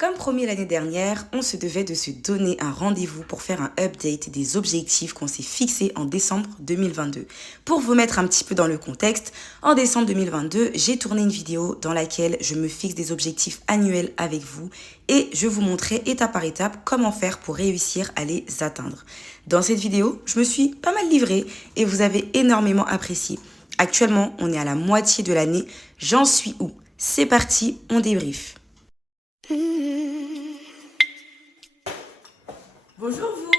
Comme promis l'année dernière, on se devait de se donner un rendez-vous pour faire un update des objectifs qu'on s'est fixés en décembre 2022. Pour vous mettre un petit peu dans le contexte, en décembre 2022, j'ai tourné une vidéo dans laquelle je me fixe des objectifs annuels avec vous et je vous montrais étape par étape comment faire pour réussir à les atteindre. Dans cette vidéo, je me suis pas mal livrée et vous avez énormément apprécié. Actuellement, on est à la moitié de l'année. J'en suis où? C'est parti, on débrief. Bonjour vous,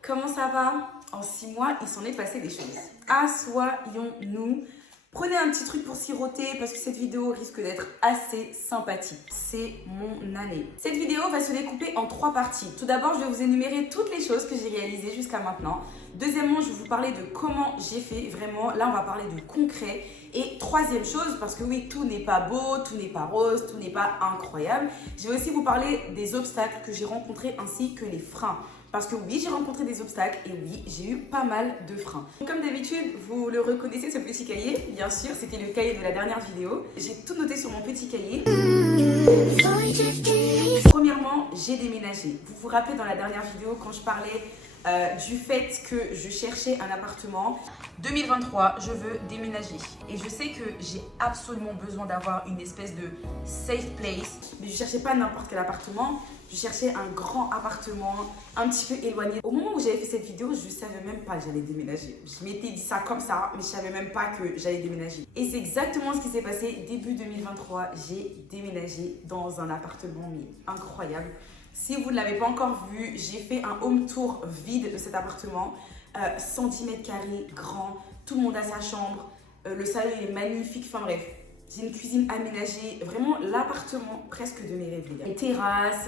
comment ça va? En 6 mois, il s'en est passé des choses. Assoyons-nous. Prenez un petit truc pour siroter parce que cette vidéo risque d'être assez sympathique. C'est mon année. Cette vidéo va se découper en 3 parties. Tout d'abord, je vais vous énumérer toutes les choses que j'ai réalisées jusqu'à maintenant. Deuxièmement, je vais vous parler de comment j'ai fait vraiment. Là, on va parler de concret. Et troisième chose, parce que oui, tout n'est pas beau, tout n'est pas rose, tout n'est pas incroyable. Je vais aussi vous parler des obstacles que j'ai rencontrés ainsi que les freins. Parce que oui, j'ai rencontré des obstacles et oui, j'ai eu pas mal de freins. Comme d'habitude, vous le reconnaissez, ce petit cahier. Bien sûr, c'était le cahier de la dernière vidéo. J'ai tout noté sur mon petit cahier. Premièrement, j'ai déménagé. Vous vous rappelez dans la dernière vidéo quand je parlais du fait que je cherchais un appartement. 2023, je veux déménager. Et je sais que j'ai absolument besoin d'avoir une espèce de safe place. Mais je ne cherchais pas n'importe quel appartement. Je cherchais un grand appartement, un petit peu éloigné. Au moment où j'avais fait cette vidéo, je ne savais même pas que j'allais déménager. Je m'étais dit ça comme ça, mais je ne savais même pas que j'allais déménager. Et c'est exactement ce qui s'est passé début 2023. J'ai déménagé dans un appartement mais incroyable. Si vous ne l'avez pas encore vu, j'ai fait un home tour vide de cet appartement. 110 mètres carrés, grand, tout le monde a sa chambre, le salon il est magnifique, enfin bref. J'ai une cuisine aménagée, vraiment l'appartement presque de mes rêves, les gars. Une terrasse,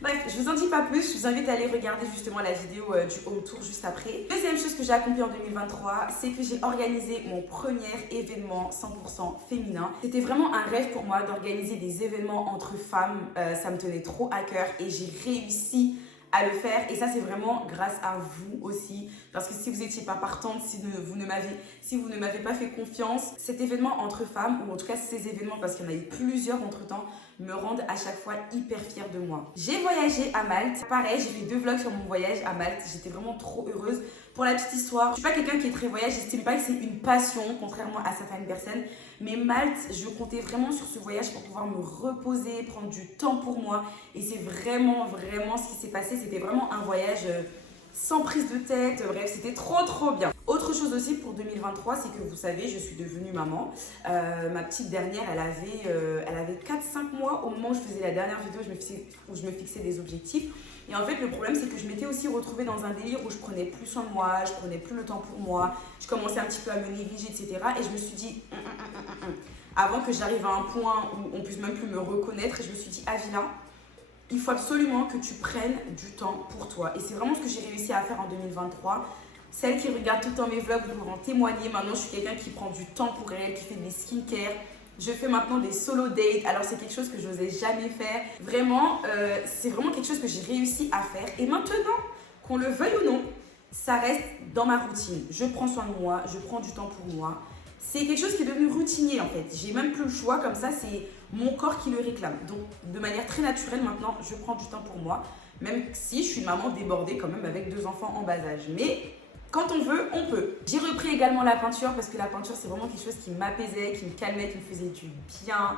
bref, je vous en dis pas plus, je vous invite à aller regarder justement la vidéo du home tour juste après. Deuxième chose que j'ai accomplie en 2023, c'est que j'ai organisé mon premier événement 100% féminin. C'était vraiment un rêve pour moi d'organiser des événements entre femmes, ça me tenait trop à cœur et j'ai réussi à le faire et ça c'est vraiment grâce à vous aussi parce que si vous n'étiez pas partante, si vous ne m'avez pas fait confiance, cet événement entre femmes ou en tout cas ces événements parce qu'il y en a eu plusieurs entre temps me rendent à chaque fois hyper fière de moi. J'ai voyagé à Malte, pareil j'ai fait 2 vlogs sur mon voyage à Malte, j'étais vraiment trop heureuse. Pour la petite histoire, je suis pas quelqu'un qui est très voyage, j'estime pas que c'est une passion contrairement à certaines personnes, mais Malte, je comptais vraiment sur ce voyage pour pouvoir me reposer, prendre du temps pour moi et c'est vraiment ce qui s'est passé, c'était vraiment un voyage sans prise de tête, bref c'était trop bien. Autre chose aussi pour 2023, c'est que vous savez, je suis devenue maman. Ma petite dernière, elle avait 4-5 mois au moment où je faisais la dernière vidéo où je me fixais des objectifs. Et en fait, le problème, c'est que je m'étais aussi retrouvée dans un délire où je prenais plus soin de moi, je prenais plus le temps pour moi, je commençais un petit peu à me négliger, etc. Et je me suis dit, avant que j'arrive à un point où on puisse même plus me reconnaître, je me suis dit, Avila, il faut absolument que tu prennes du temps pour toi. Et c'est vraiment ce que j'ai réussi à faire en 2023. Celles qui regardent tout le temps mes vlogs vont en témoigner. Maintenant, je suis quelqu'un qui prend du temps pour elle, qui fait des skincare. Je fais maintenant des solo dates. Alors, c'est quelque chose que je n'osais jamais faire. Vraiment, c'est vraiment quelque chose que j'ai réussi à faire. Et maintenant, qu'on le veuille ou non, ça reste dans ma routine. Je prends soin de moi, je prends du temps pour moi. C'est quelque chose qui est devenu routinier en fait. J'ai même plus le choix, comme ça, c'est mon corps qui le réclame. Donc, de manière très naturelle, maintenant, je prends du temps pour moi. Même si je suis une maman débordée quand même avec 2 enfants en bas âge. Mais quand on veut, on peut. J'ai repris également la peinture parce que la peinture, c'est vraiment quelque chose qui m'apaisait, qui me calmait, qui me faisait du bien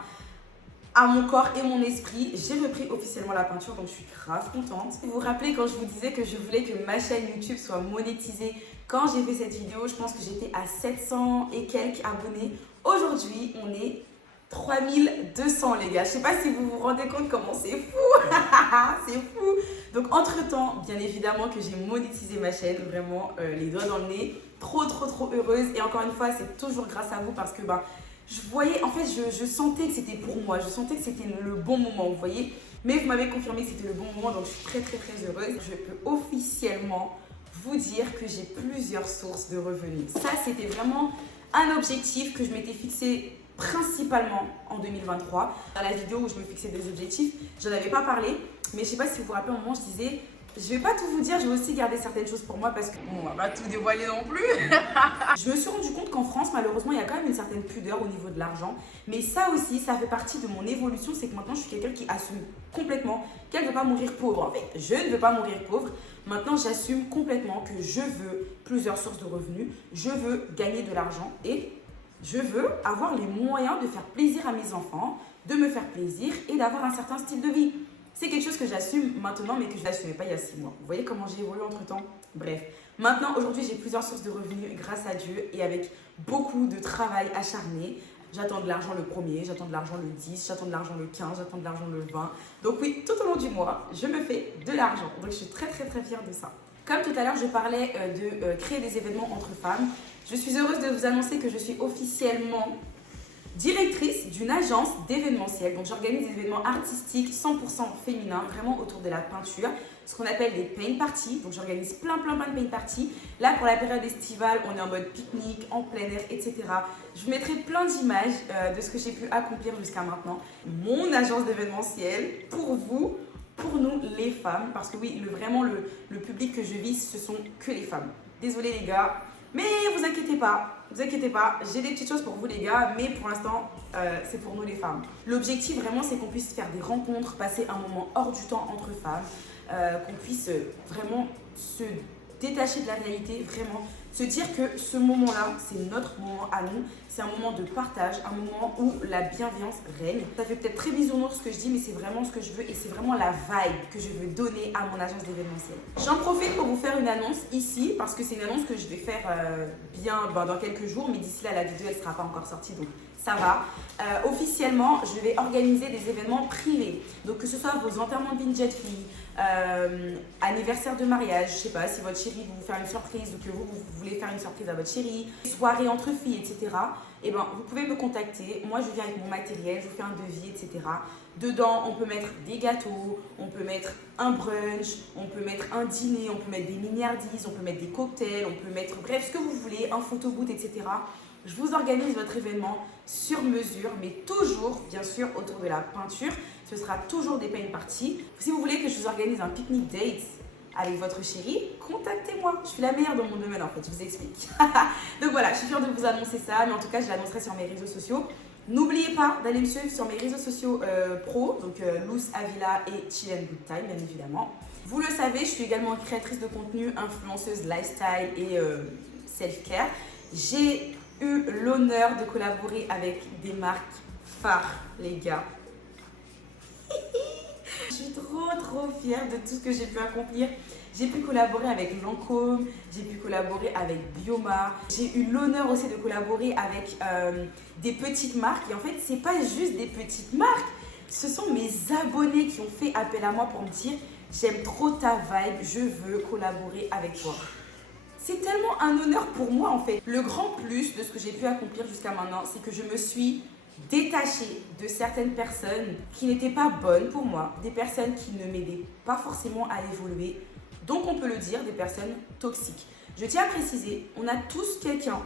à mon corps et mon esprit. J'ai repris officiellement la peinture, donc je suis grave contente. Vous vous rappelez quand je vous disais que je voulais que ma chaîne YouTube soit monétisée? Quand j'ai fait cette vidéo, je pense que j'étais à 700 et quelques abonnés. Aujourd'hui, on est 3200 les gars. Je sais pas si vous vous rendez compte comment c'est fou. C'est fou. Donc entre temps, bien évidemment que j'ai monétisé ma chaîne, vraiment les doigts dans le nez. Trop heureuse. Et encore une fois, c'est toujours grâce à vous parce que je voyais, en fait, je sentais que c'était pour moi. Je sentais que c'était le bon moment, vous voyez. Mais vous m'avez confirmé que c'était le bon moment, donc je suis très heureuse. Je peux officiellement vous dire que j'ai plusieurs sources de revenus. Ça, c'était vraiment un objectif que je m'étais fixé principalement en 2023. Dans la vidéo où je me fixais des objectifs, j'en avais pas parlé, mais je sais pas si vous vous rappelez, au moment je disais Je vais pas tout vous dire, je vais aussi garder certaines choses pour moi parce que bon, on va pas tout dévoiler non plus. Je me suis rendu compte qu'en France, malheureusement, il y a quand même une certaine pudeur au niveau de l'argent. Mais ça aussi, ça fait partie de mon évolution, c'est que maintenant, je suis quelqu'un qui assume complètement qu'elle ne veut pas mourir pauvre. En fait, je ne veux pas mourir pauvre. Maintenant, j'assume complètement que je veux plusieurs sources de revenus, je veux gagner de l'argent et je veux avoir les moyens de faire plaisir à mes enfants, de me faire plaisir et d'avoir un certain style de vie. C'est quelque chose que j'assume maintenant, mais que je n'assumais pas il y a 6 mois. Vous voyez comment j'ai évolué entre temps? Bref. Maintenant, aujourd'hui, j'ai plusieurs sources de revenus grâce à Dieu et avec beaucoup de travail acharné. J'attends de l'argent le 1er, j'attends de l'argent le 10, j'attends de l'argent le 15, j'attends de l'argent le 20. Donc oui, tout au long du mois, je me fais de l'argent. Donc je suis très fière de ça. Comme tout à l'heure, je parlais de créer des événements entre femmes. Je suis heureuse de vous annoncer que je suis officiellement directrice d'une agence d'événementiel. Donc j'organise des événements artistiques 100% féminins, vraiment autour de la peinture, ce qu'on appelle des paint parties. Donc j'organise plein de paint parties. Là pour la période estivale, on est en mode pique-nique, en plein air, etc. Je vous mettrai plein d'images de ce que j'ai pu accomplir jusqu'à maintenant. Mon agence d'événementiel pour vous, pour nous les femmes, parce que oui, vraiment le public que je vise, ce sont que les femmes. Désolée les gars, mais vous inquiétez pas, j'ai des petites choses pour vous les gars, mais pour l'instant, c'est pour nous les femmes. L'objectif vraiment, c'est qu'on puisse faire des rencontres, passer un moment hors du temps entre femmes, qu'on puisse vraiment se détacher de la réalité, vraiment se dire que ce moment-là, c'est notre moment à nous, c'est un moment de partage, un moment où la bienveillance règne. Ça fait peut-être très bisounours ce que je dis, mais c'est vraiment ce que je veux et c'est vraiment la vibe que je veux donner à mon agence d'événementiel. J'en profite pour vous faire une annonce ici, parce que c'est une annonce que je vais faire dans quelques jours, mais d'ici là, la vidéo, elle ne sera pas encore sortie, donc ça va. Officiellement, je vais organiser des événements privés. Donc que ce soit vos enterrements de vie de jeune fille, anniversaire de mariage, je sais pas, si votre chérie veut vous faire une surprise ou que vous voulez faire une surprise à votre chérie, soirée entre filles, etc. Et ben, vous pouvez me contacter. Moi, je viens avec mon matériel, je vous fais un devis, etc. Dedans, on peut mettre des gâteaux, on peut mettre un brunch, on peut mettre un dîner, on peut mettre des miniardises, on peut mettre des cocktails, on peut mettre, bref, ce que vous voulez, un photoboot, etc. Je vous organise votre événement sur mesure, mais toujours, bien sûr, autour de la peinture. Ce sera toujours des paint parties. Si vous voulez que je vous organise un picnic date avec votre chérie, contactez-moi. Je suis la meilleure dans mon domaine, en fait, je vous explique. Donc voilà, je suis fière de vous annoncer ça, mais en tout cas, je l'annoncerai sur mes réseaux sociaux. N'oubliez pas d'aller me suivre sur mes réseaux sociaux pro, donc Luz Avila et Chill and Good Time, bien évidemment. Vous le savez, je suis également créatrice de contenu, influenceuse lifestyle et self-care. J'ai eu l'honneur de collaborer avec des marques phares, les gars. Je suis trop fière de tout ce que j'ai pu accomplir. J'ai pu collaborer avec Lancôme, j'ai pu collaborer avec Bioma. J'ai eu l'honneur aussi de collaborer avec des petites marques. Et en fait, c'est pas juste des petites marques. Ce sont mes abonnés qui ont fait appel à moi pour me dire « J'aime trop ta vibe, je veux collaborer avec toi ». C'est tellement un honneur pour moi en fait. Le grand plus de ce que j'ai pu accomplir jusqu'à maintenant, c'est que je me suis détachée de certaines personnes qui n'étaient pas bonnes pour moi, des personnes qui ne m'aidaient pas forcément à évoluer, donc on peut le dire, des personnes toxiques. Je tiens à préciser, on a tous quelqu'un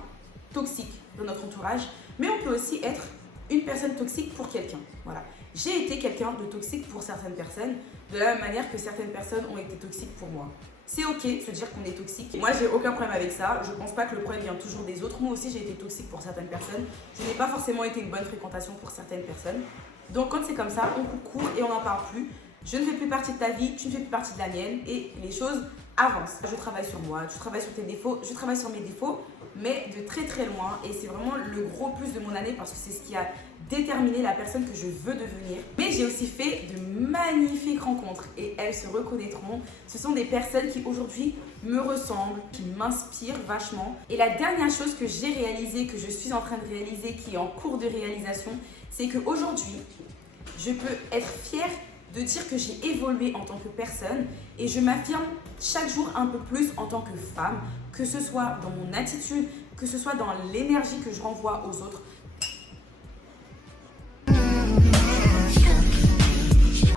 toxique dans notre entourage, mais on peut aussi être une personne toxique pour quelqu'un. Voilà. J'ai été quelqu'un de toxique pour certaines personnes, de la même manière que certaines personnes ont été toxiques pour moi. C'est ok de se dire qu'on est toxique. Moi, j'ai aucun problème avec ça. Je pense pas que le problème vient toujours des autres. Moi aussi, j'ai été toxique pour certaines personnes. Je n'ai pas forcément été une bonne fréquentation pour certaines personnes. Donc, quand c'est comme ça, on coupe court et on n'en parle plus. Je ne fais plus partie de ta vie, tu ne fais plus partie de la mienne et les choses avancent. Je travaille sur moi, tu travailles sur tes défauts, je travaille sur mes défauts, mais de très loin. Et c'est vraiment le gros plus de mon année parce que c'est ce qui a déterminé la personne que je veux devenir. Mais j'ai aussi fait de magnifiques rencontres et elles se reconnaîtront. Ce sont des personnes qui aujourd'hui me ressemblent, qui m'inspirent vachement. Et la dernière chose que j'ai réalisée, que je suis en train de réaliser, qui est en cours de réalisation, c'est qu'aujourd'hui, je peux être fière de dire que j'ai évolué en tant que personne et je m'affirme chaque jour un peu plus en tant que femme, que ce soit dans mon attitude, que ce soit dans l'énergie que je renvoie aux autres.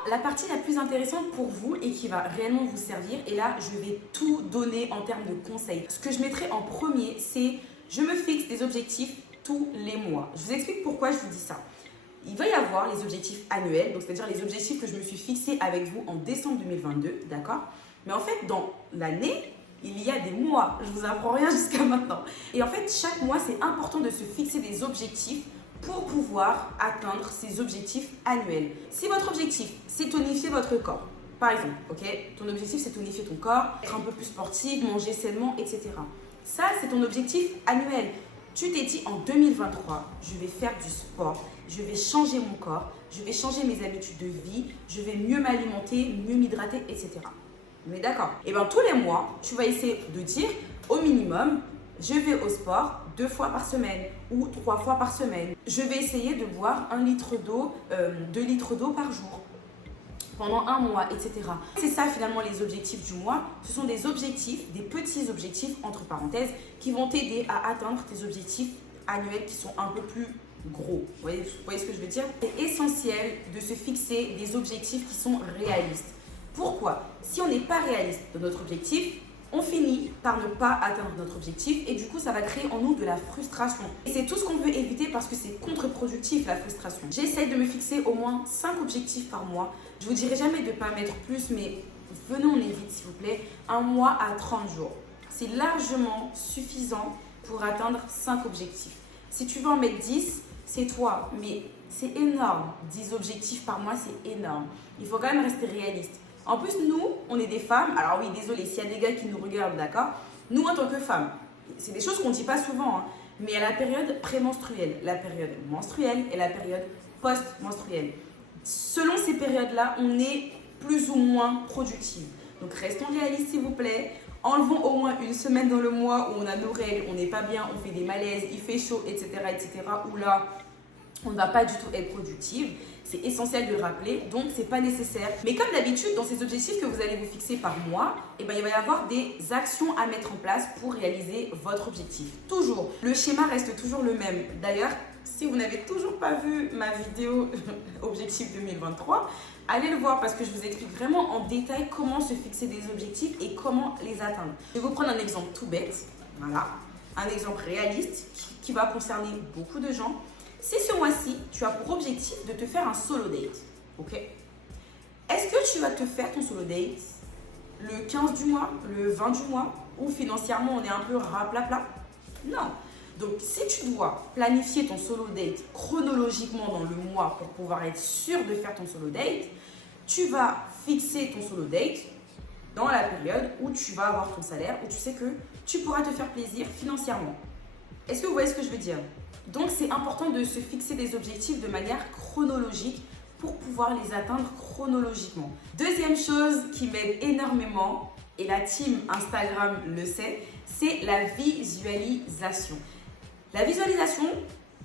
La partie la plus intéressante pour vous et qui va réellement vous servir, et là je vais tout donner en termes de conseils. Ce que je mettrai en premier, c'est je me fixe des objectifs tous les mois. Je vous explique pourquoi je vous dis ça. Il va y avoir les objectifs annuels, donc c'est-à-dire les objectifs que je me suis fixés avec vous en décembre 2022, d'accord? Mais en fait, dans l'année, il y a des mois. Je vous apprends rien jusqu'à maintenant. Et en fait, chaque mois, c'est important de se fixer des objectifs pour pouvoir atteindre ces objectifs annuels. Si votre objectif, c'est tonifier votre corps, par exemple, ok, ton objectif, c'est tonifier ton corps, être un peu plus sportif, manger sainement, etc. Ça, c'est ton objectif annuel. Tu t'es dit en 2023, je vais faire du sport, je vais changer mon corps, je vais changer mes habitudes de vie, je vais mieux m'alimenter, mieux m'hydrater, etc. Mais d'accord. Et bien tous les mois, tu vas essayer de dire au minimum, je vais au sport 2 fois par semaine ou 3 fois par semaine. Je vais essayer de boire 1 litre d'eau, 2 litres d'eau par jour pendant un mois, etc. C'est ça finalement les objectifs du mois. Ce sont des objectifs, des petits objectifs entre parenthèses qui vont t'aider à atteindre tes objectifs annuels qui sont un peu plus gros. Vous voyez ce que je veux dire? C'est essentiel de se fixer des objectifs qui sont réalistes. Pourquoi? Si on n'est pas réaliste de notre objectif, on finit par ne pas atteindre notre objectif et du coup ça va créer en nous de la frustration. Et c'est tout ce qu'on veut éviter parce que c'est contre-productif la frustration. J'essaie de me fixer au moins 5 objectifs par mois. Je vous dirai jamais de ne pas mettre plus, mais venons on évite s'il vous plaît, un mois à 30 jours. C'est largement suffisant pour atteindre 5 objectifs. Si tu veux en mettre 10, c'est toi, mais c'est énorme. 10 objectifs par mois, c'est énorme. Il faut quand même rester réaliste. En plus, nous, on est des femmes. Alors oui, désolé, s'il y a des gars qui nous regardent, d'accord? Nous, en tant que femmes, c'est des choses qu'on ne dit pas souvent, hein, mais il y a la période prémenstruelle, la période menstruelle et la période post-menstruelle. Selon ces périodes-là, on est plus ou moins productive. Donc, restons réalistes, s'il vous plaît. Enlevons au moins une semaine dans le mois où on a nos règles, on n'est pas bien, on fait des malaises, il fait chaud, etc., où là, on ne va pas du tout être productive. C'est essentiel de le rappeler, donc c'est pas nécessaire. Mais comme d'habitude, dans ces objectifs que vous allez vous fixer par mois, il va y avoir des actions à mettre en place pour réaliser votre objectif. Toujours. Le schéma reste toujours le même. D'ailleurs, si vous n'avez toujours pas vu ma vidéo Objectif 2023, allez le voir parce que je vous explique vraiment en détail comment se fixer des objectifs et comment les atteindre. Je vais vous prendre un exemple tout bête. Voilà. Un exemple réaliste qui va concerner beaucoup de gens. Si ce mois-ci, tu as pour objectif de te faire un solo date, ok? Est-ce que tu vas te faire ton solo date le 15 du mois, le 20 du mois, ou financièrement on est un peu raplapla? Non. Donc si tu dois planifier ton solo date chronologiquement dans le mois pour pouvoir être sûr de faire ton solo date, tu vas fixer ton solo date dans la période où tu vas avoir ton salaire, où tu sais que tu pourras te faire plaisir financièrement. Est-ce que vous voyez ce que je veux dire? Donc, c'est important de se fixer des objectifs de manière chronologique pour pouvoir les atteindre chronologiquement. Deuxième chose qui m'aide énormément, et la team Instagram le sait, c'est la visualisation. La visualisation,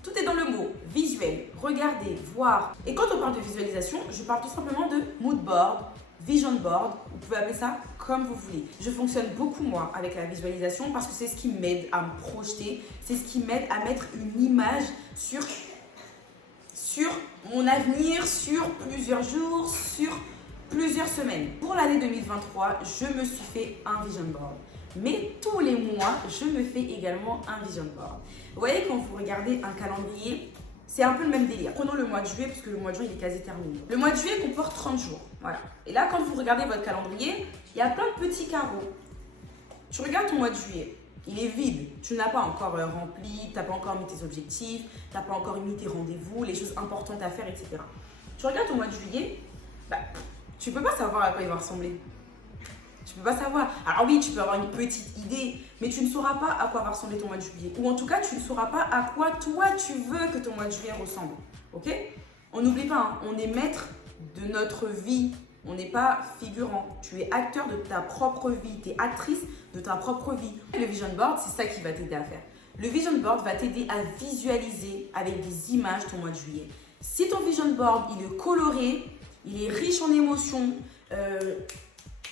tout est dans le mot visuel, regarder, voir. Et quand on parle de visualisation, je parle tout simplement de mood board, vision board, vous pouvez appeler ça comme vous voulez. Je fonctionne beaucoup moi avec la visualisation parce que c'est ce qui m'aide à me projeter, c'est ce qui m'aide à mettre une image sur mon avenir, sur plusieurs jours, sur plusieurs semaines. Pour l'année 2023, je me suis fait un vision board. Mais tous les mois, je me fais également un vision board. Vous voyez, quand vous regardez un calendrier, c'est un peu le même délire. Prenons le mois de juillet, parce que le mois de juillet, il est quasi terminé. Le mois de juillet comporte 30 jours. Voilà. Et là, quand vous regardez votre calendrier, il y a plein de petits carreaux. Tu regardes ton mois de juillet, il est vide. Tu ne l'as pas encore rempli, tu n'as pas encore mis tes objectifs, tu n'as pas encore mis tes rendez-vous, les choses importantes à faire, etc. Tu regardes ton mois de juillet, tu ne peux pas savoir à quoi il va ressembler. Tu peux pas savoir. Alors oui, tu peux avoir une petite idée, mais tu ne sauras pas à quoi va ressembler ton mois de juillet. Ou en tout cas, tu ne sauras pas à quoi toi tu veux que ton mois de juillet ressemble. Ok? On n'oublie pas, hein, on est maître de notre vie. On n'est pas figurant. Tu es acteur de ta propre vie. Tu es actrice de ta propre vie. Le vision board, c'est ça qui va t'aider à faire. Le vision board va t'aider à visualiser avec des images ton mois de juillet. Si ton vision board, il est coloré, il est riche en émotions,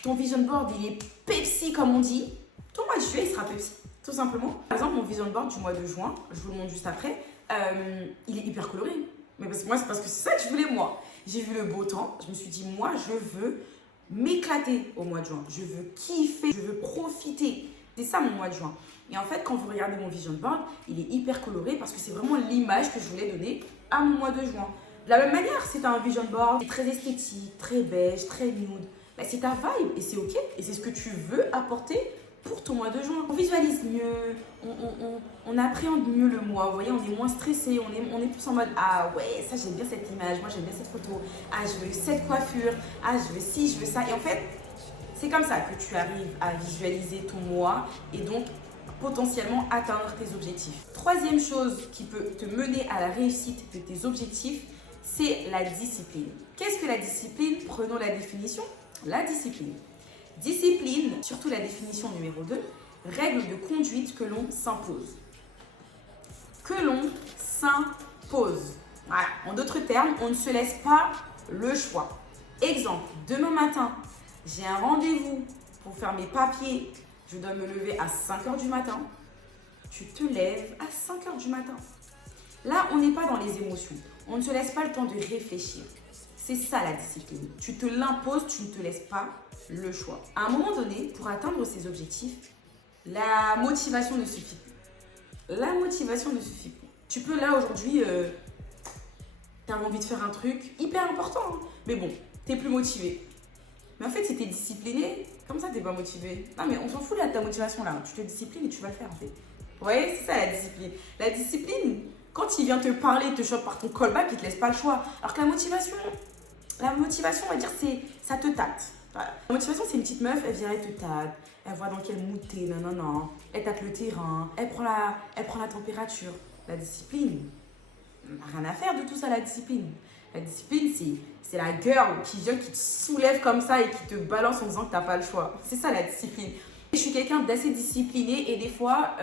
ton vision board, il est Pepsi comme on dit, ton mois de juillet, il sera Pepsi, tout simplement. Par exemple, mon vision board du mois de juin, je vous le montre juste après, il est hyper coloré. Mais parce que moi, c'est parce que c'est ça que je voulais, moi. J'ai vu le beau temps, je me suis dit, moi, je veux m'éclater au mois de juin. Je veux kiffer, je veux profiter. C'est ça mon mois de juin. Et en fait, quand vous regardez mon vision board, il est hyper coloré parce que c'est vraiment l'image que je voulais donner à mon mois de juin. De la même manière, c'est un vision board très esthétique, très beige, très nude. bah, c'est ta vibe et c'est ok. Et c'est ce que tu veux apporter pour ton mois de juin. On visualise mieux, on appréhende mieux le mois. Vous voyez, on est moins stressé, on est plus en mode ah ouais, ça j'aime bien cette image, moi j'aime bien cette photo, ah je veux cette coiffure, ah je veux ci, je veux ça. Et en fait, c'est comme ça que tu arrives à visualiser ton mois et donc potentiellement atteindre tes objectifs. Troisième chose qui peut te mener à la réussite de tes objectifs, c'est la discipline. Qu'est-ce que la discipline? Prenons la définition. La discipline. Discipline, surtout la définition numéro 2, règle de conduite que l'on s'impose. Que l'on s'impose. Voilà. En d'autres termes, on ne se laisse pas le choix. Exemple, demain matin, j'ai un rendez-vous pour faire mes papiers. Je dois me lever à 5 h du matin. Tu te lèves à 5 h du matin. Là, on n'est pas dans les émotions. On ne se laisse pas le temps de réfléchir. C'est ça la discipline. Tu te l'imposes, tu ne te laisses pas le choix. À un moment donné, pour atteindre ces objectifs, la motivation ne suffit plus. La motivation ne suffit plus. Tu peux là aujourd'hui, tu as envie de faire un truc hyper important, hein, mais bon, tu n'es plus motivé. Mais en fait, si tu es discipliné, comme ça, tu n'es pas motivé. Non, mais on s'en fout là de ta motivation là. Tu te disciplines et tu vas le faire en fait. Vous voyez, c'est ça la discipline. La discipline, quand il vient te parler, il te chope par ton callback, il ne te laisse pas le choix. Alors que la motivation, on va dire, ça te tâte. Voilà. La motivation, c'est une petite meuf, elle vient, elle te tâte. Elle voit dans quel mood t'es, non. Elle tâte le terrain, elle prend la température. La discipline, rien à faire de tout ça, la discipline. La discipline, c'est la girl qui vient, qui te soulève comme ça et qui te balance en disant que tu n'as pas le choix. C'est ça la discipline. Je suis quelqu'un d'assez discipliné et des fois,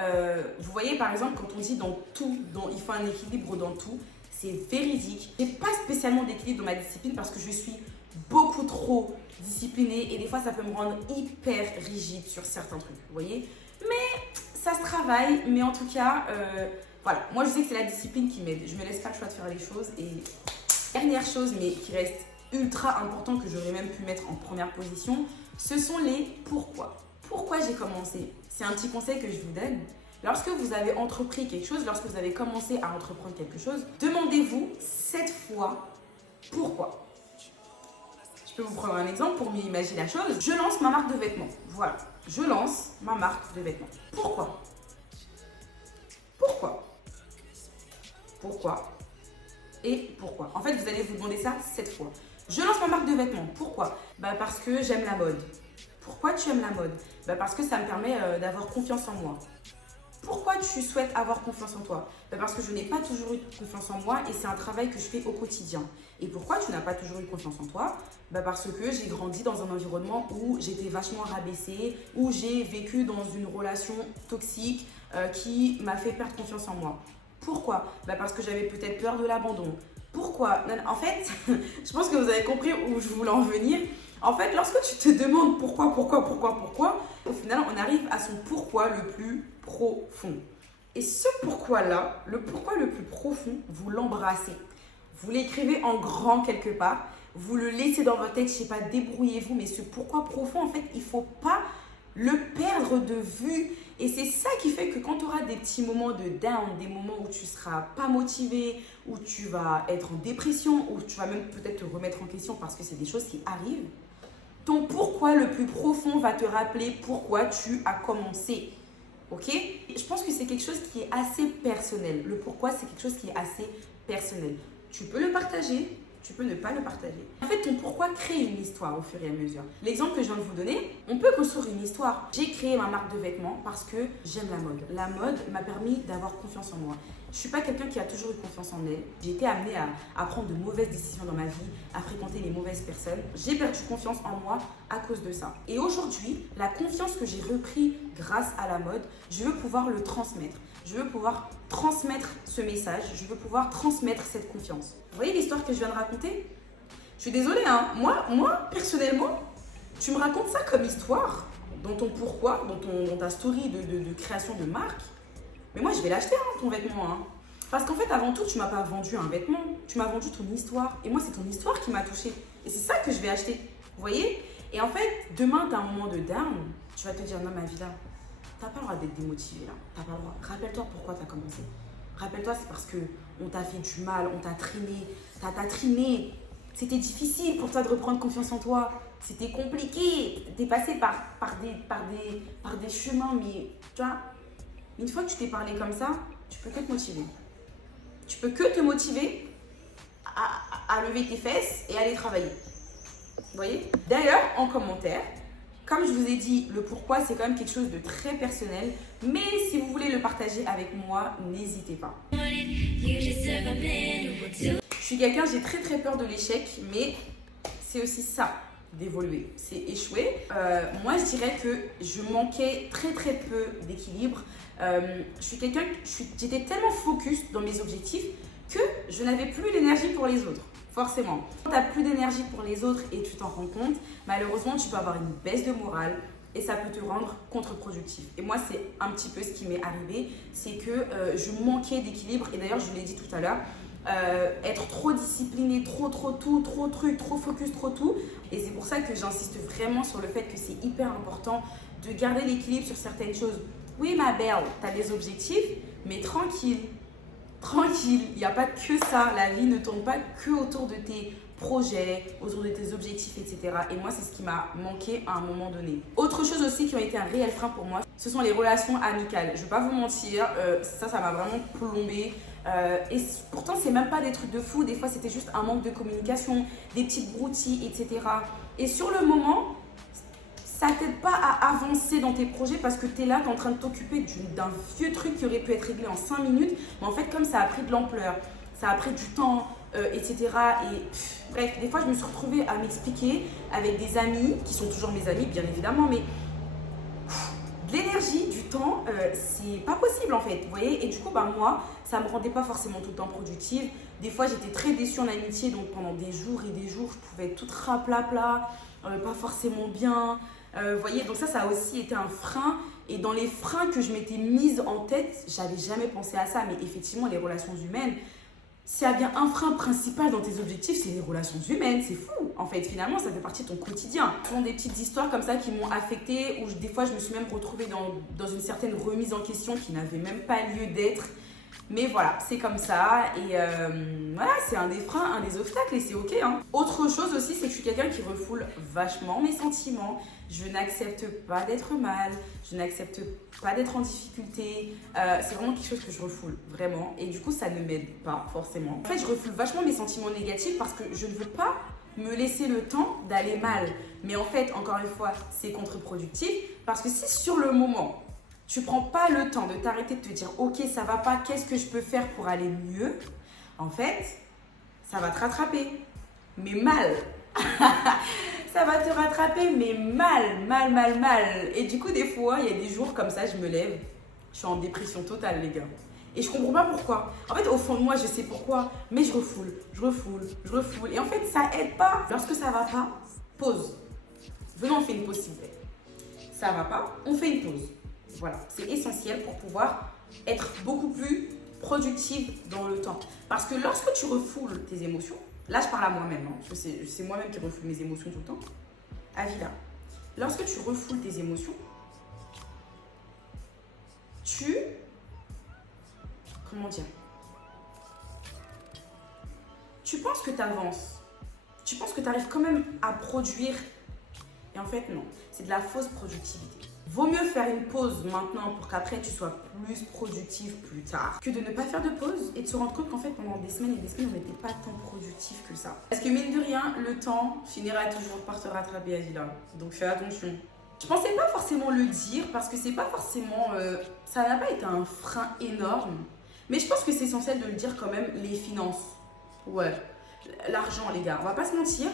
vous voyez par exemple quand on dit dans tout, il faut un équilibre dans tout, c'est véridique. Je n'ai pas spécialement d'équilibre dans ma discipline parce que je suis beaucoup trop disciplinée et des fois ça peut me rendre hyper rigide sur certains trucs, vous voyez. Mais ça se travaille, mais en tout cas, voilà. Moi je sais que c'est la discipline qui m'aide. Je ne me laisse pas le choix de faire les choses et... Dernière chose, mais qui reste ultra important, que j'aurais même pu mettre en première position, ce sont les pourquoi. Pourquoi j'ai commencé? C'est un petit conseil que je vous donne. Lorsque vous avez entrepris quelque chose, lorsque vous avez commencé à entreprendre quelque chose, demandez-vous cette fois pourquoi. Je peux vous prendre un exemple pour mieux imaginer la chose. Je lance ma marque de vêtements. Voilà, je lance ma marque de vêtements. Pourquoi? Pourquoi? Et pourquoi? En fait, vous allez vous demander ça 7 fois. Je lance ma marque de vêtements. Pourquoi? Parce que j'aime la mode. Pourquoi tu aimes la mode? Parce que ça me permet d'avoir confiance en moi. Pourquoi tu souhaites avoir confiance en toi? Parce que je n'ai pas toujours eu confiance en moi et c'est un travail que je fais au quotidien. Et pourquoi tu n'as pas toujours eu confiance en toi? Parce que j'ai grandi dans un environnement où j'étais vachement rabaissée, où j'ai vécu dans une relation toxique qui m'a fait perdre confiance en moi. Pourquoi? Parce que j'avais peut-être peur de l'abandon. Pourquoi? En fait, je pense que vous avez compris où je voulais en venir. En fait, lorsque tu te demandes pourquoi, au final, on arrive à son pourquoi le plus profond. Et ce pourquoi-là, le pourquoi le plus profond, vous l'embrassez. Vous l'écrivez en grand quelque part. Vous le laissez dans votre tête, je ne sais pas, débrouillez-vous. Mais ce pourquoi profond, en fait, il ne faut pas le perdre de vue. Et c'est ça qui fait que quand tu auras des petits moments de down, des moments où tu ne seras pas motivé, où tu vas être en dépression, où tu vas même peut-être te remettre en question parce que c'est des choses qui arrivent, ton pourquoi le plus profond va te rappeler pourquoi tu as commencé. Ok? Je pense que c'est quelque chose qui est assez personnel. Le pourquoi, c'est quelque chose qui est assez personnel. Tu peux le partager, tu peux ne pas le partager. En fait, ton pourquoi crée une histoire au fur et à mesure. L'exemple que je viens de vous donner, on peut construire une histoire. J'ai créé ma marque de vêtements parce que j'aime la mode. La mode m'a permis d'avoir confiance en moi. Je ne suis pas quelqu'un qui a toujours eu confiance en elle. J'ai été amenée à prendre de mauvaises décisions dans ma vie, à fréquenter les mauvaises personnes. J'ai perdu confiance en moi à cause de ça. Et aujourd'hui, la confiance que j'ai repris grâce à la mode, je veux pouvoir le transmettre. Je veux pouvoir transmettre ce message. Je veux pouvoir transmettre cette confiance. Vous voyez l'histoire que je viens de raconter? Je suis désolée, hein. Moi, personnellement, tu me racontes ça comme histoire, dans ton pourquoi, dans ta story de création de marque. Mais moi, je vais l'acheter, hein, ton vêtement. Hein. Parce qu'en fait, avant tout, tu ne m'as pas vendu un vêtement. Tu m'as vendu ton histoire. Et moi, c'est ton histoire qui m'a touchée. Et c'est ça que je vais acheter. Vous voyez? Et en fait, demain, tu as un moment de down. Tu vas te dire, non, ma vie là, tu n'as pas le droit d'être démotivé là. Tu n'as pas le droit. Rappelle-toi pourquoi tu as commencé. Rappelle-toi, c'est parce qu'on t'a fait du mal, on t'a triné. T'as triné. C'était difficile pour toi de reprendre confiance en toi. c'était compliqué. T'es passé par des chemins, mais tu vois, une fois que tu t'es parlé comme ça, tu peux que te motiver. Tu peux que te motiver à lever tes fesses et aller travailler. Vous voyez? D'ailleurs, en commentaire, comme je vous ai dit, le pourquoi, c'est quand même quelque chose de très personnel. Mais si vous voulez le partager avec moi, n'hésitez pas. Je suis quelqu'un, j'ai très peur de l'échec, mais c'est aussi ça, d'évoluer. C'est échouer. Moi, je dirais que je manquais très peu d'équilibre. Je suis quelqu'un, j'étais tellement focus dans mes objectifs que je n'avais plus l'énergie pour les autres. Forcément. Quand tu n'as plus d'énergie pour les autres et tu t'en rends compte, malheureusement, tu peux avoir une baisse de morale et ça peut te rendre contre-productif. Et moi, c'est un petit peu ce qui m'est arrivé, c'est que je manquais d'équilibre. Et d'ailleurs, je vous l'ai dit tout à l'heure, être trop discipliné, trop tout, trop truc, trop focus, trop tout. Et c'est pour ça que j'insiste vraiment sur le fait que c'est hyper important de garder l'équilibre sur certaines choses. Oui, ma belle, tu as des objectifs, mais tranquille. Tranquille, il n'y a pas que ça. La vie ne tourne pas que autour de tes projets, autour de tes objectifs, etc. Et moi, c'est ce qui m'a manqué à un moment donné. Autre chose aussi qui a été un réel frein pour moi, ce sont les relations amicales. Je ne vais pas vous mentir, ça m'a vraiment plombé. Et pourtant, c'est même pas des trucs de fou. Des fois, c'était juste un manque de communication, des petites broutilles, etc. Et sur le moment, ça t'aide pas à avancer dans tes projets parce que tu es là, tu es en train de t'occuper d'un vieux truc qui aurait pu être réglé en 5 minutes. Mais en fait, comme ça a pris de l'ampleur, ça a pris du temps, etc. Et bref, des fois, je me suis retrouvée à m'expliquer avec des amis, qui sont toujours mes amis, bien évidemment, mais de l'énergie, du temps, c'est pas possible en fait, vous voyez. Et du coup, moi, ça me rendait pas forcément tout le temps productive. Des fois, j'étais très déçue en amitié, donc pendant des jours et des jours, je pouvais être toute raplapla, pas forcément bien. Vous voyez, donc ça a aussi été un frein. Et dans les freins que je m'étais mise en tête, j'avais jamais pensé à ça. Mais effectivement, les relations humaines, s'il y a bien un frein principal dans tes objectifs, c'est les relations humaines. C'est fou. En fait, finalement, ça fait partie de ton quotidien. Ce sont des petites histoires comme ça qui m'ont affectée, où des fois, je me suis même retrouvée dans une certaine remise en question qui n'avait même pas lieu d'être. Mais voilà, c'est comme ça. Et voilà, c'est un des freins, un des obstacles et c'est ok. Autre chose aussi, c'est que je suis quelqu'un qui refoule vachement mes sentiments. Je n'accepte pas d'être mal. Je n'accepte pas d'être en difficulté. C'est vraiment quelque chose que je refoule, vraiment. Et du coup, ça ne m'aide pas forcément. En fait, je refoule vachement mes sentiments négatifs parce que je ne veux pas me laisser le temps d'aller mal. Mais en fait, encore une fois, c'est contre-productif parce que si sur le moment, tu prends pas le temps de t'arrêter, de te dire « Ok, ça va pas, qu'est-ce que je peux faire pour aller mieux ?» En fait, ça va te rattraper, mais mal. Ça va te rattraper, mais mal. Et du coup, des fois, il y a des jours comme ça, je me lève, je suis en dépression totale, les gars. Et je comprends pas pourquoi. En fait, au fond de moi, je sais pourquoi, mais je refoule. Et en fait, ça aide pas. Lorsque ça va pas, pause. Venons, on fait une pause, s'il vous plaît. Ça va pas, on fait une pause. Voilà, c'est essentiel pour pouvoir être beaucoup plus productive dans le temps. Parce que lorsque tu refoules tes émotions, là je parle à moi-même, c'est moi-même qui refoule mes émotions tout le temps, Avila. Lorsque tu refoules tes émotions, comment dire, tu penses que tu avances, tu penses que tu arrives quand même à produire, et en fait non, c'est de la fausse productivité. Vaut mieux faire une pause maintenant pour qu'après tu sois plus productif plus tard que de ne pas faire de pause et de se rendre compte qu'en fait pendant des semaines et des semaines on n'était pas tant productif que ça. Parce que mine de rien, le temps finira toujours par te rattraper, Avila. Donc fais attention. Je pensais pas forcément le dire parce que c'est pas forcément... ça n'a pas été un frein énorme. Mais je pense que c'est essentiel de le dire quand même, les finances. Ouais, l'argent les gars, on va pas se mentir.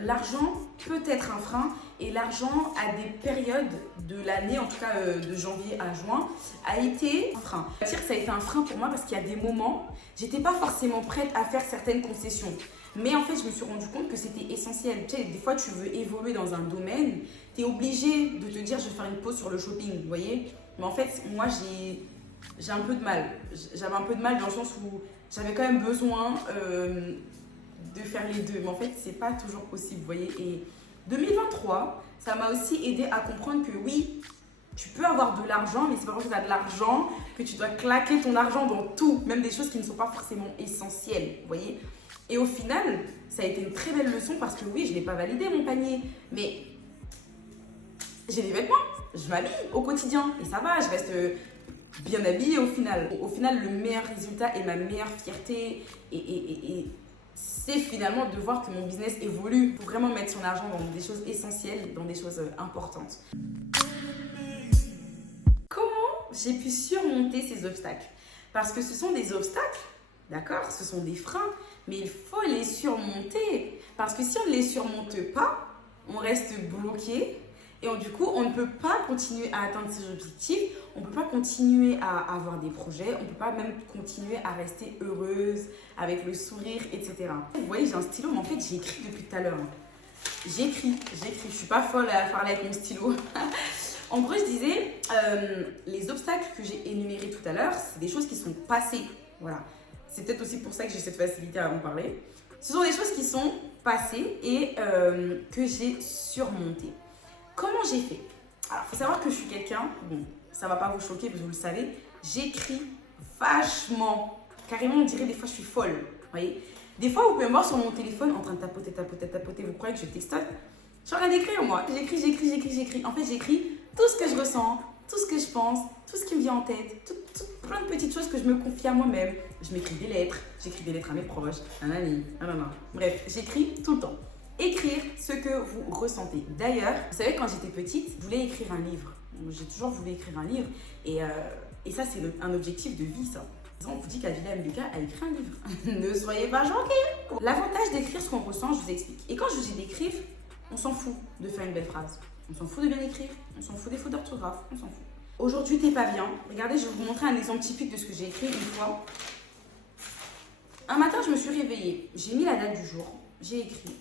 L'argent peut être un frein et l'argent à des périodes de l'année, en tout cas de janvier à juin, a été un frein. Je veux dire que ça a été un frein pour moi parce qu'il y a des moments, j'étais pas forcément prête à faire certaines concessions. Mais en fait, je me suis rendu compte que c'était essentiel. Tu sais, des fois, tu veux évoluer dans un domaine, tu es obligé de te dire je vais faire une pause sur le shopping, vous voyez. Mais en fait, moi, j'ai un peu de mal. J'avais un peu de mal dans le sens où j'avais quand même besoin de faire les deux, mais en fait c'est pas toujours possible, vous voyez. Et 2023, ça m'a aussi aidé à comprendre que oui, tu peux avoir de l'argent, mais c'est pas parce que tu as de l'argent que tu dois claquer ton argent dans tout, même des choses qui ne sont pas forcément essentielles, vous voyez. Et au final, ça a été une très belle leçon parce que oui, je n'ai pas validé mon panier, mais j'ai des vêtements, je m'habille au quotidien et ça va, je reste bien habillée au final. Au final, le meilleur résultat et ma meilleure fierté et c'est finalement de voir que mon business évolue pour vraiment mettre son argent dans des choses essentielles, dans des choses importantes. Comment j'ai pu surmonter ces obstacles? Parce que ce sont des obstacles, d'accord? Ce sont des freins, mais il faut les surmonter. Parce que si on ne les surmonte pas, on reste bloqué. Et du coup, on ne peut pas continuer à atteindre ses objectifs, on ne peut pas continuer à avoir des projets, on ne peut pas même continuer à rester heureuse, avec le sourire, etc. Vous voyez, j'ai un stylo, mais en fait, j'écris depuis tout à l'heure. J'écris. Je ne suis pas folle à parler avec mon stylo. En gros, je disais, les obstacles que j'ai énumérés tout à l'heure, c'est des choses qui sont passées. Voilà. C'est peut-être aussi pour ça que j'ai cette facilité à en parler. Ce sont des choses qui sont passées et que j'ai surmontées. Comment j'ai fait? Alors, il faut savoir que je suis quelqu'un, bon, ça ne va pas vous choquer parce que vous le savez, j'écris vachement. Carrément, on dirait des fois je suis folle. Vous voyez? Des fois, vous pouvez me voir sur mon téléphone en train de tapoter. Vous croyez que je textote? Je suis en train d'écrire, moi. J'écris. En fait, j'écris tout ce que je ressens, tout ce que je pense, tout ce qui me vient en tête, plein de petites choses que je me confie à moi-même. Je m'écris des lettres, j'écris des lettres à mes proches, nanani. Bref, j'écris tout le temps. Écrire ce que vous ressentez. D'ailleurs, vous savez, quand j'étais petite, je voulais écrire un livre. J'ai toujours voulu écrire un livre. Et ça, c'est un objectif de vie, ça. On vous dit qu'Avila Mbeka a écrit un livre. Ne soyez pas choqués. L'avantage d'écrire ce qu'on ressent, je vous explique. Et quand je vous dis d'écrire, on s'en fout de faire une belle phrase. On s'en fout de bien écrire. On s'en fout des fautes d'orthographe. On s'en fout. Aujourd'hui, t'es pas bien. Regardez, je vais vous montrer un exemple typique de ce que j'ai écrit une fois. Un matin, je me suis réveillée. J'ai mis la date du jour. J'ai écrit.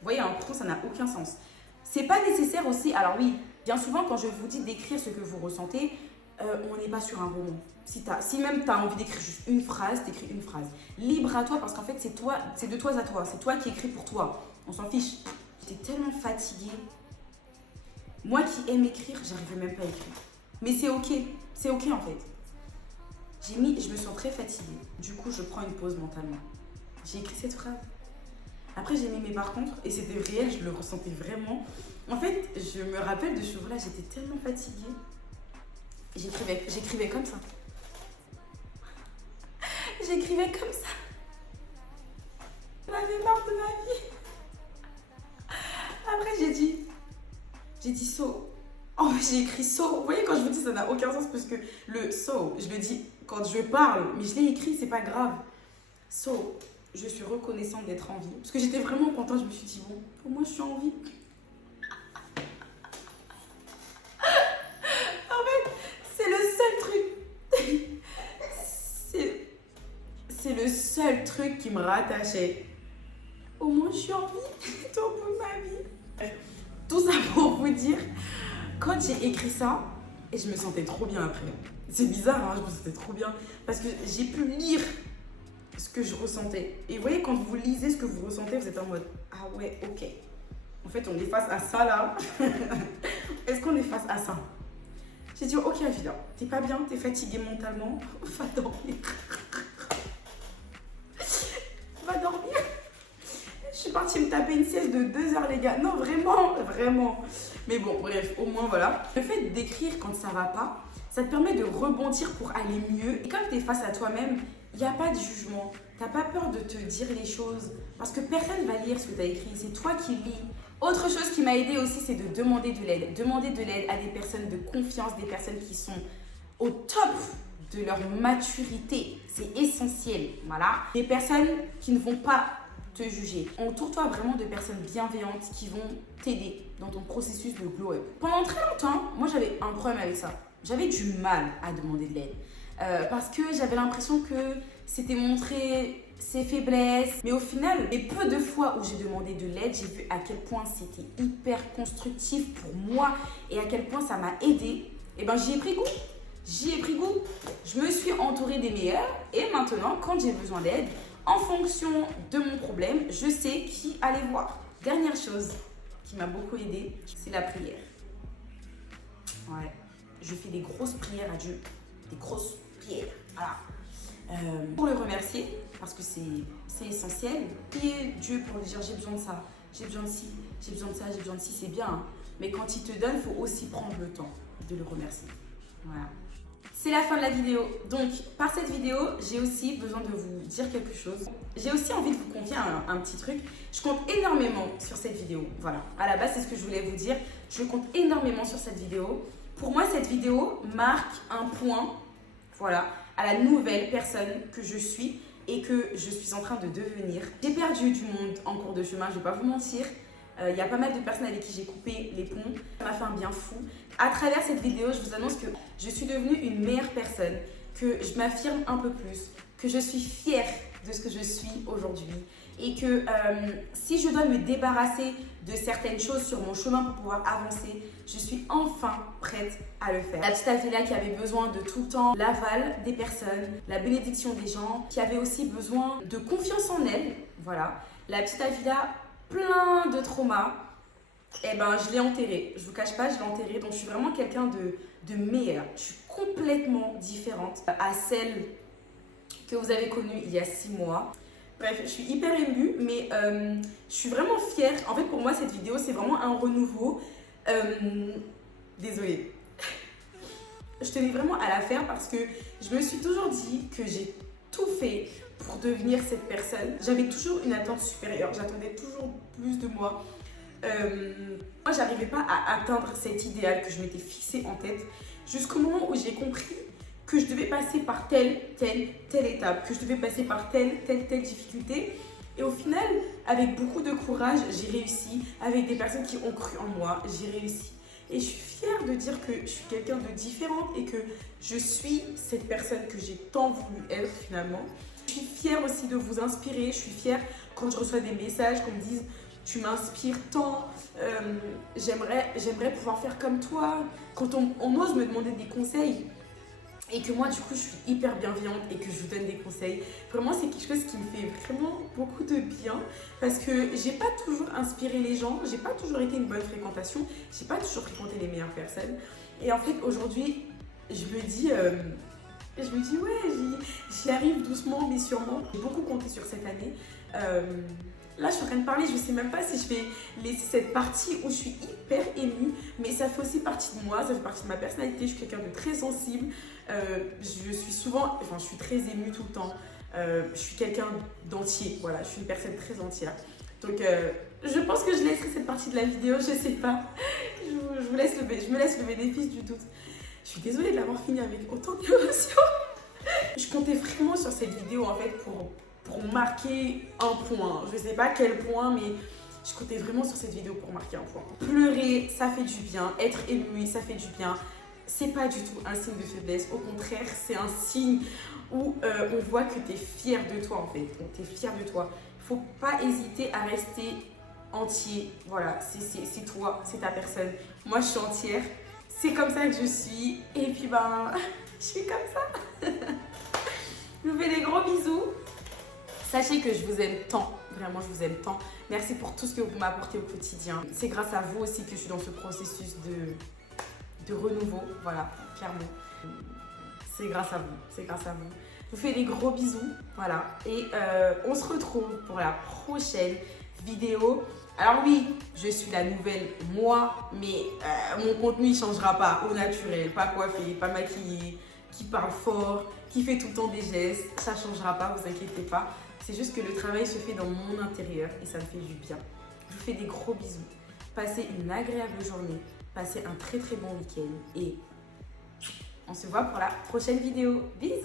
Vous voyez, pourtant, ça n'a aucun sens. C'est pas nécessaire aussi. Alors oui, bien souvent, quand je vous dis d'écrire ce que vous ressentez, on n'est pas sur un roman. Si même tu as envie d'écrire juste une phrase, t'écris une phrase. Libre à toi, parce qu'en fait, c'est toi, c'est de toi à toi. C'est toi qui écris pour toi. On s'en fiche. J'étais tellement fatiguée. Moi qui aime écrire, j'arrivais même pas à écrire. Mais c'est ok. C'est ok en fait. Je me sens très fatiguée. Du coup, je prends une pause mentalement. J'ai écrit cette phrase. Après, j'ai mis mais par contre, et c'était réel, je le ressentais vraiment. En fait, je me rappelle de ce jour-là, j'étais tellement fatiguée. J'écrivais comme ça. J'écrivais comme ça. J'avais marre de ma vie. Après, j'ai dit so. Oh, j'ai écrit so. Vous voyez, quand je vous dis, ça n'a aucun sens parce que le so, je le dis quand je parle, mais je l'ai écrit, c'est pas grave. So, je suis reconnaissante d'être en vie. Parce que j'étais vraiment contente, je me suis dit, bon, pour moi, je suis en vie. En fait, c'est le seul truc. C'est le seul truc qui me rattachait. Au moins, je suis en vie. Tout au bout de ma vie. Tout ça pour vous dire, quand j'ai écrit ça, et je me sentais trop bien après. C'est bizarre, hein, je me sentais trop bien. Parce que j'ai pu lire ce que je ressentais. Et vous voyez, quand vous lisez ce que vous ressentez, vous êtes en mode, ah ouais, ok. En fait, on est face à ça là. Est-ce qu'on est face à ça? J'ai dit, ok, Avila, t'es pas bien, t'es fatiguée mentalement, va dormir. Va dormir. Je suis partie me taper une sieste de 2 heures, les gars. Non, vraiment, vraiment. Mais bon, bref, au moins, voilà. Le fait d'écrire quand ça va pas, ça te permet de rebondir pour aller mieux. Et comme t'es face à toi-même, il n'y a pas de jugement. T'as pas peur de te dire les choses. Parce que personne va lire ce que tu as écrit. C'est toi qui lis. Autre chose qui m'a aidée aussi, c'est de demander de l'aide. Demander de l'aide à des personnes de confiance, des personnes qui sont au top de leur maturité. C'est essentiel. Voilà. Des personnes qui ne vont pas te juger. Entoure-toi vraiment de personnes bienveillantes qui vont t'aider dans ton processus de glow up. Pendant très longtemps, moi j'avais un problème avec ça. J'avais du mal à demander de l'aide. Parce que j'avais l'impression que c'était montrer ses faiblesses. Mais au final, les peu de fois où j'ai demandé de l'aide, j'ai vu à quel point c'était hyper constructif pour moi et à quel point ça m'a aidé. Et ben j'y ai pris goût. J'y ai pris goût. Je me suis entourée des meilleurs et maintenant, quand j'ai besoin d'aide, en fonction de mon problème, je sais qui aller voir. Dernière chose qui m'a beaucoup aidée, c'est la prière. Ouais, je fais des grosses prières à Dieu. Des grosses prières. Voilà. pour le remercier, parce que c'est essentiel. Prier Dieu pour lui dire j'ai besoin de ça, j'ai besoin de ci, j'ai besoin de ça, j'ai besoin de ci, c'est bien. Hein. Mais quand il te donne, il faut aussi prendre le temps de le remercier. Voilà. C'est la fin de la vidéo. Donc, par cette vidéo, j'ai aussi besoin de vous dire quelque chose. J'ai aussi envie de vous confier un petit truc. Je compte énormément sur cette vidéo. Voilà. À la base, c'est ce que je voulais vous dire. Je compte énormément sur cette vidéo. Pour moi, cette vidéo marque un point, voilà, à la nouvelle personne que je suis et que je suis en train de devenir. J'ai perdu du monde en cours de chemin, je ne vais pas vous mentir. Il y a pas mal de personnes avec qui j'ai coupé les ponts. Ça m'a fait un bien fou. À travers cette vidéo, je vous annonce que je suis devenue une meilleure personne, que je m'affirme un peu plus, que je suis fière de ce que je suis aujourd'hui et que si je dois me débarrasser de certaines choses sur mon chemin pour pouvoir avancer, je suis enfin prête à le faire. La petite Avila qui avait besoin de tout le temps l'aval des personnes, la bénédiction des gens, qui avait aussi besoin de confiance en elle, voilà. La petite Avila plein de traumas, et ben je l'ai enterré. Je vous cache pas, je l'ai enterré. Donc je suis vraiment quelqu'un de meilleur. Je suis complètement différente à celle que vous avez connue il y a 6 mois. Bref, je suis hyper émue, mais je suis vraiment fière. En fait, pour moi, cette vidéo, c'est vraiment un renouveau. Désolée. Je tenais vraiment à la faire parce que je me suis toujours dit que j'ai tout fait pour devenir cette personne. J'avais toujours une attente supérieure, j'attendais toujours plus de moi. Moi, j'arrivais pas à atteindre cet idéal que je m'étais fixé en tête jusqu'au moment où j'ai compris que je devais passer par telle étape, que je devais passer par telle difficulté. Et au final, avec beaucoup de courage, j'ai réussi. Avec des personnes qui ont cru en moi, j'ai réussi. Et je suis fière de dire que je suis quelqu'un de différente et que je suis cette personne que j'ai tant voulu être finalement. Je suis fière aussi de vous inspirer. Je suis fière quand je reçois des messages qu'on me dise « tu m'inspires tant, j'aimerais pouvoir faire comme toi ». Quand on ose me demander des conseils et que moi du coup je suis hyper bienveillante et que je vous donne des conseils, vraiment c'est quelque chose qui me fait vraiment beaucoup de bien parce que j'ai pas toujours inspiré les gens, j'ai pas toujours été une bonne fréquentation, j'ai pas toujours fréquenté les meilleures personnes. Et en fait aujourd'hui je me dis ouais, j'y arrive doucement mais sûrement. J'ai beaucoup compté sur cette année. Là, je suis en train de parler, je ne sais même pas si je vais laisser cette partie où je suis hyper émue, mais ça fait aussi partie de moi, ça fait partie de ma personnalité. Je suis quelqu'un de très sensible. Je suis très émue tout le temps. Je suis quelqu'un d'entier, voilà, je suis une personne très entière. Donc, je pense que je laisserai cette partie de la vidéo, je ne sais pas. Je me laisse le bénéfice du doute. Je suis désolée de l'avoir fini avec autant d'émotions. Je comptais vraiment sur cette vidéo en fait pour marquer un point. Je ne sais pas quel point, mais je comptais vraiment sur cette vidéo pour marquer un point. Pleurer, ça fait du bien. Être ému, ça fait du bien. C'est pas du tout un signe de faiblesse. Au contraire, c'est un signe où on voit que tu es fier de toi en fait. Tu es fier de toi. Il ne faut pas hésiter à rester entier. Voilà, c'est toi, c'est ta personne. Moi, je suis entière. C'est comme ça que je suis. Et puis, je suis comme ça. Je vous fais des gros bisous. Sachez que je vous aime tant. Vraiment, je vous aime tant. Merci pour tout ce que vous m'apportez au quotidien. C'est grâce à vous aussi que je suis dans ce processus de renouveau. Voilà, clairement. C'est grâce à vous. C'est grâce à vous. Je vous fais des gros bisous. Voilà. Et on se retrouve pour la prochaine vidéo. Alors oui, je suis la nouvelle moi, mais mon contenu ne changera pas. Au naturel, pas coiffé, pas maquillé, qui parle fort, qui fait tout le temps des gestes. Ça ne changera pas, vous inquiétez pas. C'est juste que le travail se fait dans mon intérieur et ça me fait du bien. Je vous fais des gros bisous. Passez une agréable journée. Passez un très très bon week-end. Et on se voit pour la prochaine vidéo. Bisous!